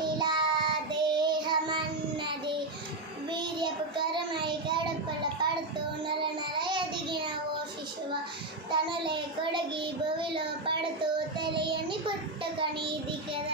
మట్టిలా దేహమన్నది వీర్యపు కరమై గడపల పడుతూ నర నర ఎదిగిన ఓ శిశువ తనలే కొడగి భూమిలో పడుతూ తెలియని పుట్టుక నీది కదా.